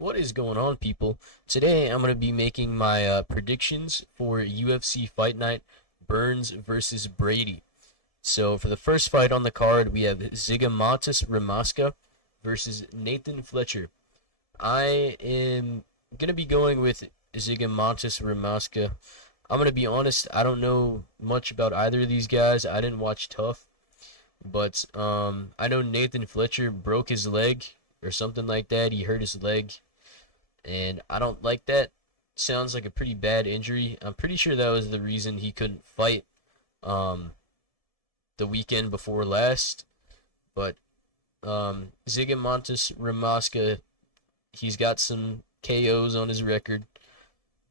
What is going on, people? Today I'm going to be making my predictions for UFC Fight Night Burns versus Brady. So, for the first fight on the card, we have Zigomatis Ramaska versus Nathan Fletcher. I am going to be going with Zigomatis Ramaska. I'm going to be honest, I don't know much about either of these guys. I didn't watch Tough, but I know Nathan Fletcher broke his leg or something like that. He hurt his leg and I don't like that. Sounds like a pretty bad injury. I'm pretty sure that was the reason he couldn't fight um, the weekend before last. But Zigomatis Ramaska, he's got some KOs on his record.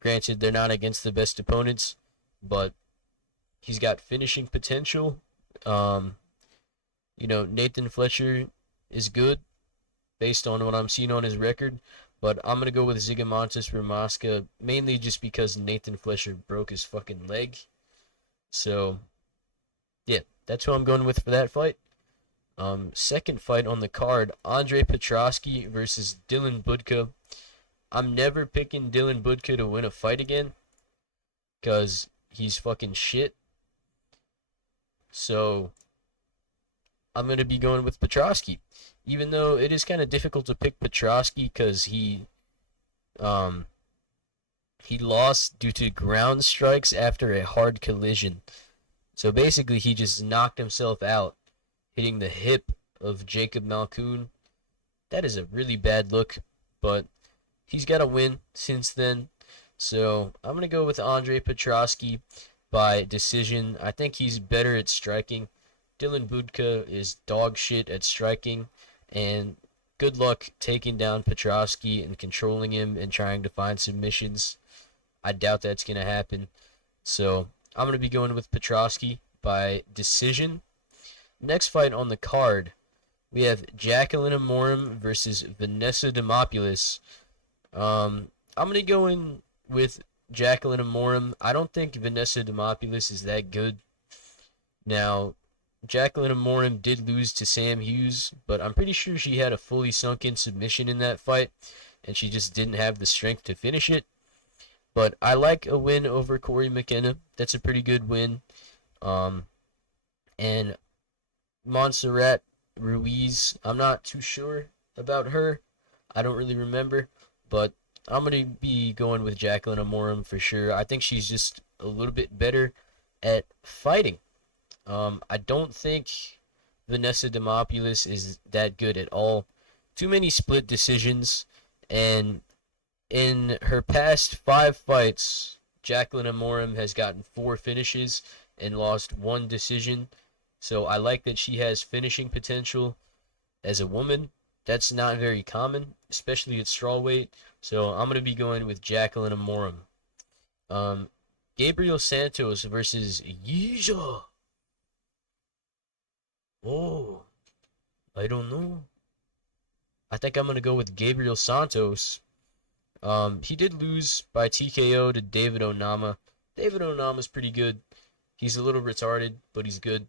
Granted, they're not against the best opponents, but he's got finishing potential. Um, Nathan Fletcher is good based on what I'm seeing on his record. But I'm going to go with Zigomatis Ramaska, mainly just because Nathan Fletcher broke his fucking leg. So, yeah, that's who I'm going with for that fight. Second fight on the card, Andre Petroski versus Dylan Budka. I'm never picking Dylan Budka to win a fight again, because he's fucking shit. So, I'm going to be going with Petroski. Even though it is kind of difficult to pick Petroski because um, he lost due to ground strikes after a hard collision. So basically, he just knocked himself out, hitting the hip of Jacob Malkoun. That is a really bad look, but he's got a win since then. So I'm going to go with Andre Petroski by decision. I think he's better at striking. Dylan Budka is dog shit at striking, and good luck taking down Petroski and controlling him and trying to find submissions. I doubt that's going to happen. So I'm going to be going with Petroski by decision. Next fight on the card, we have Jacqueline Amorim versus Vanessa Demopoulos. I'm going to go in with Jacqueline Amorim. I don't think Vanessa Demopoulos is that good. Now, Jacqueline Amorim did lose to Sam Hughes, but I'm pretty sure she had a fully sunken submission in that fight, and she just didn't have the strength to finish it. But I like a win over Corey McKenna. That's a pretty good win. And Montserrat Ruiz, I'm not too sure about her. I don't really remember, but I'm going to be going with Jacqueline Amorim for sure. I think she's just a little bit better at fighting. I don't think Vanessa Demopoulos is that good at all. Too many split decisions, and in her past 5 fights, Jacqueline Amorim has gotten 4 finishes and lost 1 decision. So I like that she has finishing potential as a woman. That's not very common, especially at strawweight. So I'm going to be going with Jacqueline Amorim. Gabriel Santos versus Yeeja. Oh, I don't know. I think I'm going to go with Gabriel Santos. He did lose by TKO to David Onama. David Onama's pretty good. He's a little retarded, but he's good.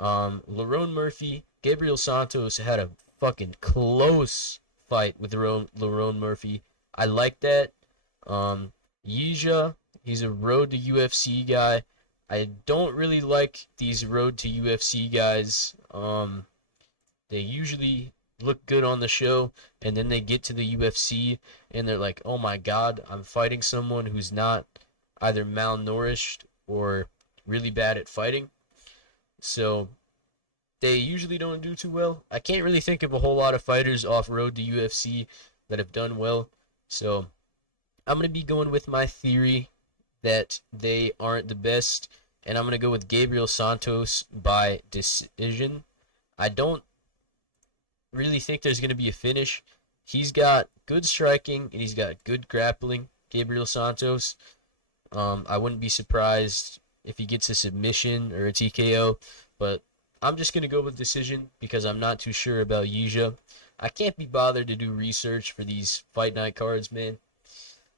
Lerone Murphy, Gabriel Santos had a fucking close fight with Lerone Murphy. I like that. Yeeja, he's a road to UFC guy. I don't really like these road to UFC guys. They usually look good on the show, and then they get to the UFC, and they're like, oh my god, I'm fighting someone who's not either malnourished or really bad at fighting. So they usually don't do too well. I can't really think of a whole lot of fighters off road to UFC that have done well. So I'm going to be going with my theory that they aren't the best, and I'm going to go with Gabriel Santos by decision. I don't really think there's going to be a finish. He's got good striking, and he's got good grappling, Gabriel Santos. I wouldn't be surprised if he gets a submission or a TKO, but I'm just going to go with decision because I'm not too sure about Yeeja. I can't be bothered to do research for these fight night cards, man.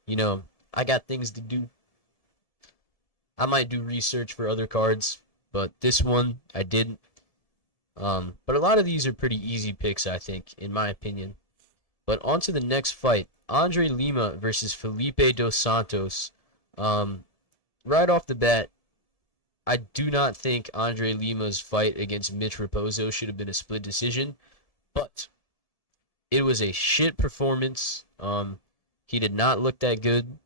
I got things to do. I might do research for other cards, but this one I didn't. But a lot of these are pretty easy picks, I think, in my opinion. But on to the next fight. Andre Lima versus Felipe Dos Santos. Right off the bat, I do not think Andre Lima's fight against Mitch Raposo should have been a split decision, but it was a shit performance. He did not look that good.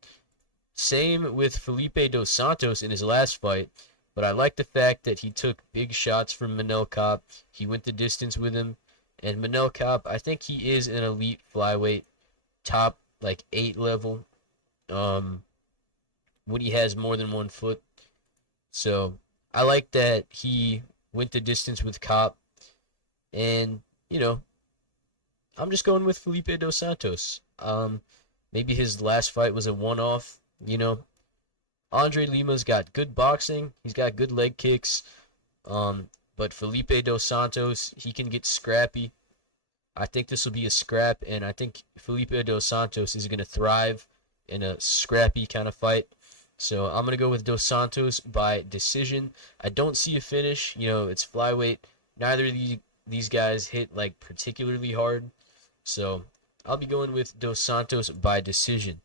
Same with Felipe Dos Santos in his last fight, but I like the fact that he took big shots from Manel Kape. He went the distance with him, and Manel Kape, I think he is an elite flyweight, top like 8 level. When he has more than 1 foot. So I like that he went the distance with Kape, and I'm just going with Felipe Dos Santos. Maybe his last fight was a one-off. Andre Lima's got good boxing. He's got good leg kicks. But Felipe Dos Santos, he can get scrappy. I think this will be a scrap, and I think Felipe Dos Santos is going to thrive in a scrappy kind of fight. So I'm going to go with Dos Santos by decision. I don't see a finish. It's flyweight. Neither of these guys hit like particularly hard. So I'll be going with Dos Santos by decision.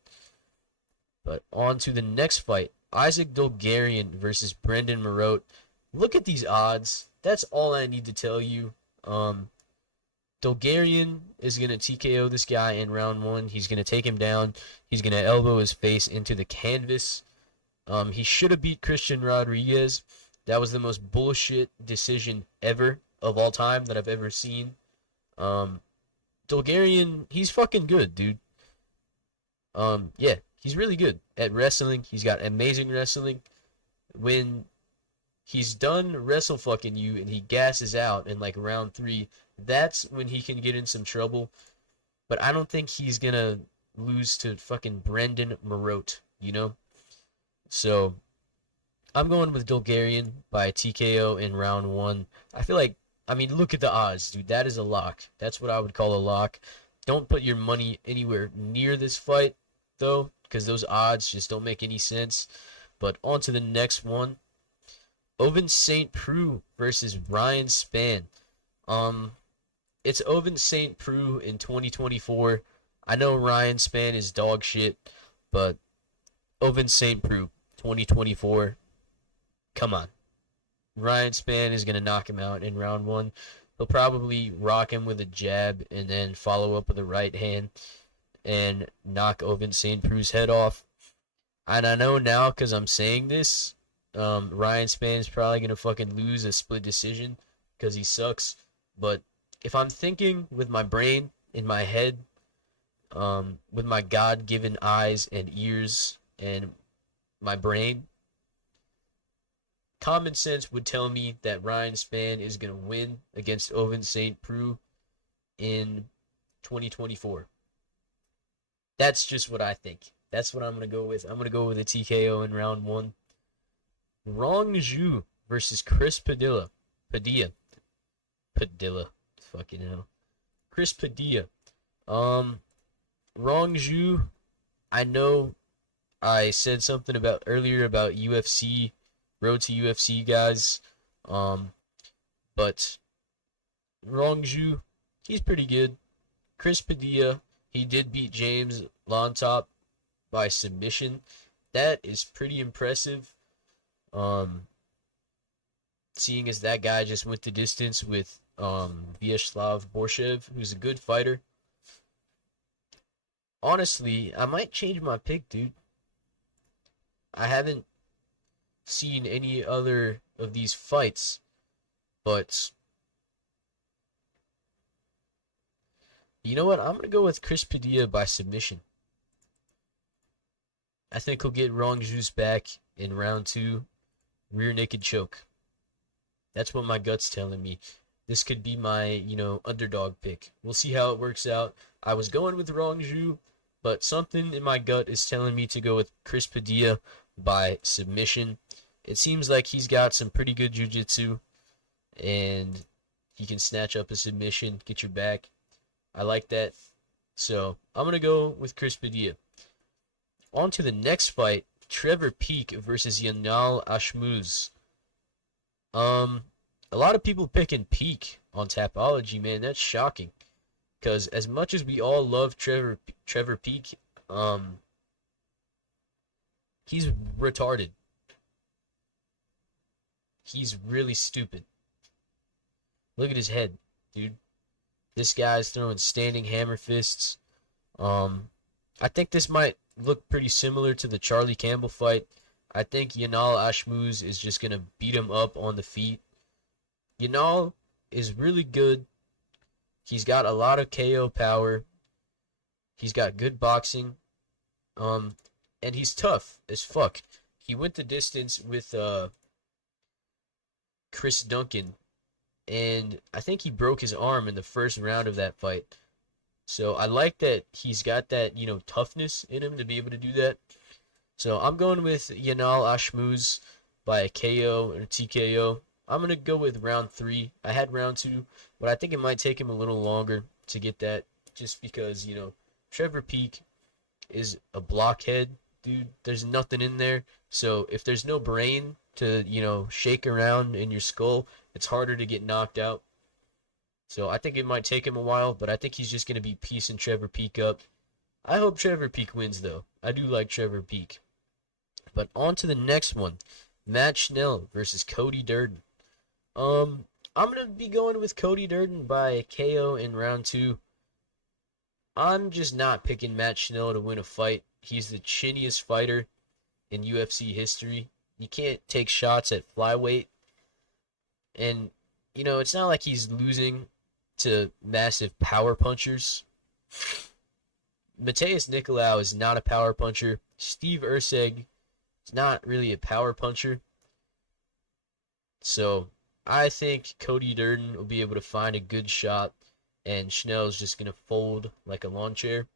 But on to the next fight. Isaac Dulgarian versus Brendan Marotte. Look at these odds. That's all I need to tell you. Dulgarian is going to TKO this guy in round 1. He's going to take him down. He's going to elbow his face into the canvas. He should have beat Christian Rodriguez. That was the most bullshit decision ever of all time that I've ever seen. Dulgarian, he's fucking good, dude. Yeah, he's really good at wrestling. He's got amazing wrestling. When he's done wrestle fucking you and he gasses out in like round 3, that's when he can get in some trouble. But I don't think he's gonna lose to fucking Brendan Marotte, So I'm going with Dulgarian by TKO in round 1. I feel like, look at the odds, dude. That is a lock. That's what I would call a lock. Don't put your money anywhere near this fight, though, because those odds just don't make any sense. But on to the next one. Ovince St. Preux versus Ryan Spann. It's Ovince St. Preux in 2024. I know Ryan Spann is dog shit, but Ovince St. Preux 2024. Come on. Ryan Spann is going to knock him out in round 1. He'll probably rock him with a jab and then follow up with a right hand and knock Ovince St. Preux's head off. And I know now, because I'm saying this, Ryan Spann is probably going to fucking lose a split decision because he sucks. But if I'm thinking with my brain, in my head, with my God-given eyes and ears and my brain, common sense would tell me that Ryan Spann is going to win against Ovince St. Preux in 2024. That's just what I think. That's what I'm going to go with. I'm going to go with a TKO in round 1. Rong Zhu versus Chris Padilla. Fucking hell. Chris Padilla. Rong Zhu, I know I said something earlier about UFC, road to UFC guys. But Rong Zhu, he's pretty good. Chris Padilla, he did beat James Lontop by submission. That is pretty impressive. Seeing as that guy just went the distance with Vyacheslav Borshev, who's a good fighter. Honestly, I might change my pick, dude. I haven't seen any other of these fights, but you know what? I'm going to go with Chris Padilla by submission. I think he'll get Rong Zhu's back in round 2, rear naked choke. That's what my gut's telling me. This could be my, underdog pick. We'll see how it works out. I was going with Rong Zhu, but something in my gut is telling me to go with Chris Padilla by submission. It seems like he's got some pretty good jiu-jitsu, and he can snatch up a submission, get your back. I like that. So I'm going to go with Chris Padilla. On to the next fight, Trevor Peek versus Yanal Ashmuz. A lot of people picking Peek on Tapology, man. That's shocking. Because as much as we all love Trevor Peek, he's retarded. He's really stupid. Look at his head, dude. This guy's throwing standing hammer fists. I think this might look pretty similar to the Charlie Campbell fight. I think Yanal Ashmuz is just gonna beat him up on the feet. Yanal is really good. He's got a lot of KO power. He's got good boxing. Um, and he's tough as fuck. He went the distance with Chris Duncan, and I think he broke his arm in the first round of that fight. So I like that he's got that, toughness in him to be able to do that. So I'm going with Yanal Ashmuz by a KO or TKO. I'm going to go with round 3. I had round 2, but I think it might take him a little longer to get that just because, Trevor Peek is a blockhead, dude. There's nothing in there. So if there's no brain to, shake around in your skull, it's harder to get knocked out. So I think it might take him a while, but I think he's just going to be piecing Trevor Peek up. I hope Trevor Peek wins, though. I do like Trevor Peek. But on to the next one. Matt Schnell versus Cody Durden. I'm going to be going with Cody Durden by a KO in round 2. I'm just not picking Matt Schnell to win a fight. He's the chinniest fighter in UFC history. You can't take shots at flyweight. And, it's not like he's losing to massive power punchers. Mateus Nicolau is not a power puncher. Steve Erceg is not really a power puncher. So I think Cody Durden will be able to find a good shot, and Schnell's just going to fold like a lawn chair.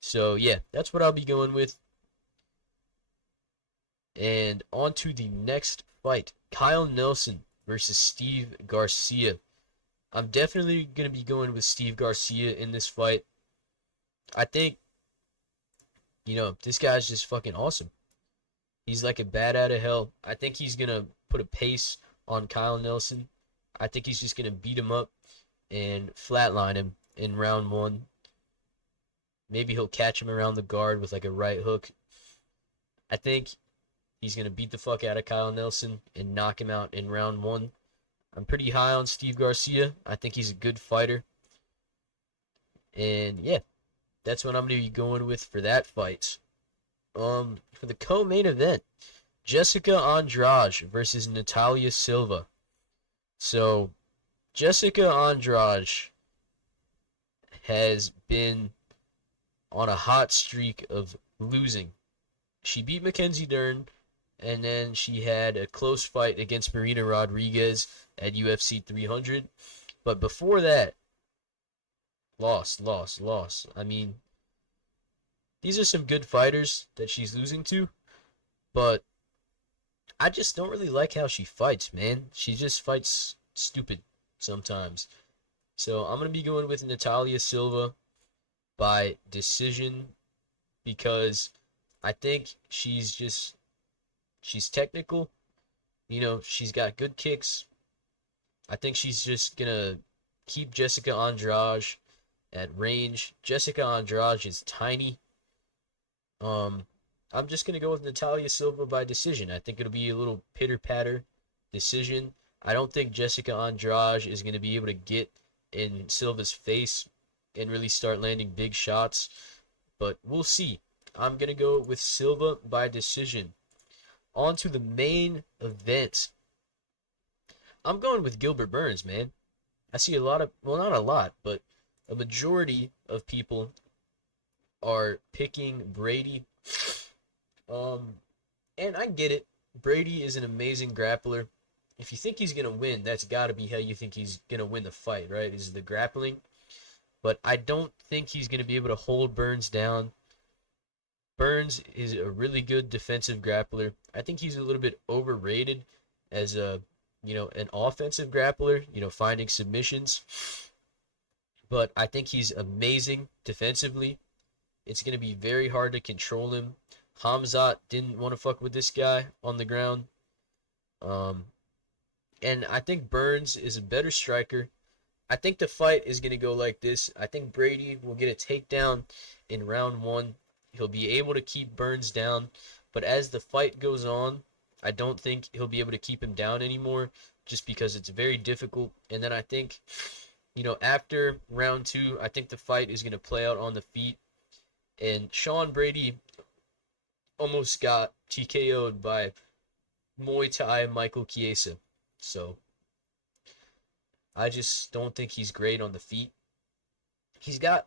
So yeah, that's what I'll be going with. And on to the next fight. Kyle Nelson versus Steve Garcia. I'm definitely going to be going with Steve Garcia in this fight. I think, this guy's just fucking awesome. He's like a bat out of hell. I think he's going to put a pace on Kyle Nelson. I think he's just going to beat him up and flatline him in round 1. Maybe he'll catch him around the guard with like a right hook. I think he's going to beat the fuck out of Kyle Nelson and knock him out in round 1. I'm pretty high on Steve Garcia. I think he's a good fighter. And yeah, that's what I'm going to be going with for that fight. For the co-main event, Jessica Andrade versus Natalia Silva. So, Jessica Andrade has been on a hot streak of losing. She beat Mackenzie Dern, and then she had a close fight against Marina Rodriguez at UFC 300. But before that, loss. I mean, these are some good fighters that she's losing to, but I just don't really like how she fights, man. She just fights stupid sometimes. So I'm going to be going with Natalia Silva by decision because I think she's technical. She's got good kicks. I think she's just going to keep Jessica Andrade at range. Jessica Andrade is tiny. I'm just going to go with Natalia Silva by decision. I think it'll be a little pitter-patter decision. I don't think Jessica Andrade is going to be able to get in Silva's face and really start landing big shots. But we'll see. I'm going to go with Silva by decision. On to the main event. I'm going with Gilbert Burns, man. I see a lot of, well, not a lot, but a majority of people are picking Brady. And I get it. Brady is an amazing grappler. If you think he's going to win, that's got to be how you think he's going to win the fight, right? Is the grappling. But I don't think he's going to be able to hold Burns down. Burns is a really good defensive grappler. I think he's a little bit overrated as an offensive grappler, finding submissions. But I think he's amazing defensively. It's going to be very hard to control him. Hamzat didn't want to fuck with this guy on the ground. And I think Burns is a better striker. I think the fight is going to go like this. I think Brady will get a takedown in round 1. He'll be able to keep Burns down, but as the fight goes on, I don't think he'll be able to keep him down anymore just because it's very difficult. And then I think, after round 2, I think the fight is going to play out on the feet. And Sean Brady almost got TKO'd by Muay Thai Michael Chiesa. So I just don't think he's great on the feet. He's got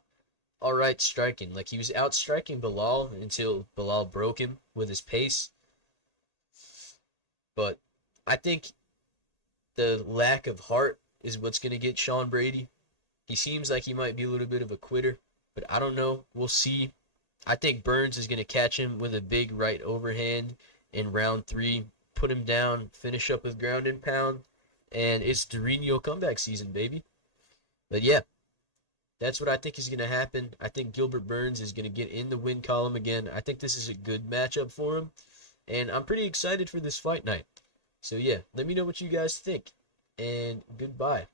all right striking. Like, he was out striking Bilal until Bilal broke him with his pace. But I think the lack of heart is what's going to get Sean Brady. He seems like he might be a little bit of a quitter, but I don't know. We'll see. I think Burns is going to catch him with a big right overhand in round 3, put him down, finish up with ground and pound, and it's Dorino comeback season, baby. But yeah, that's what I think is going to happen. I think Gilbert Burns is going to get in the win column again. I think this is a good matchup for him, and I'm pretty excited for this fight night. So yeah, let me know what you guys think, and goodbye.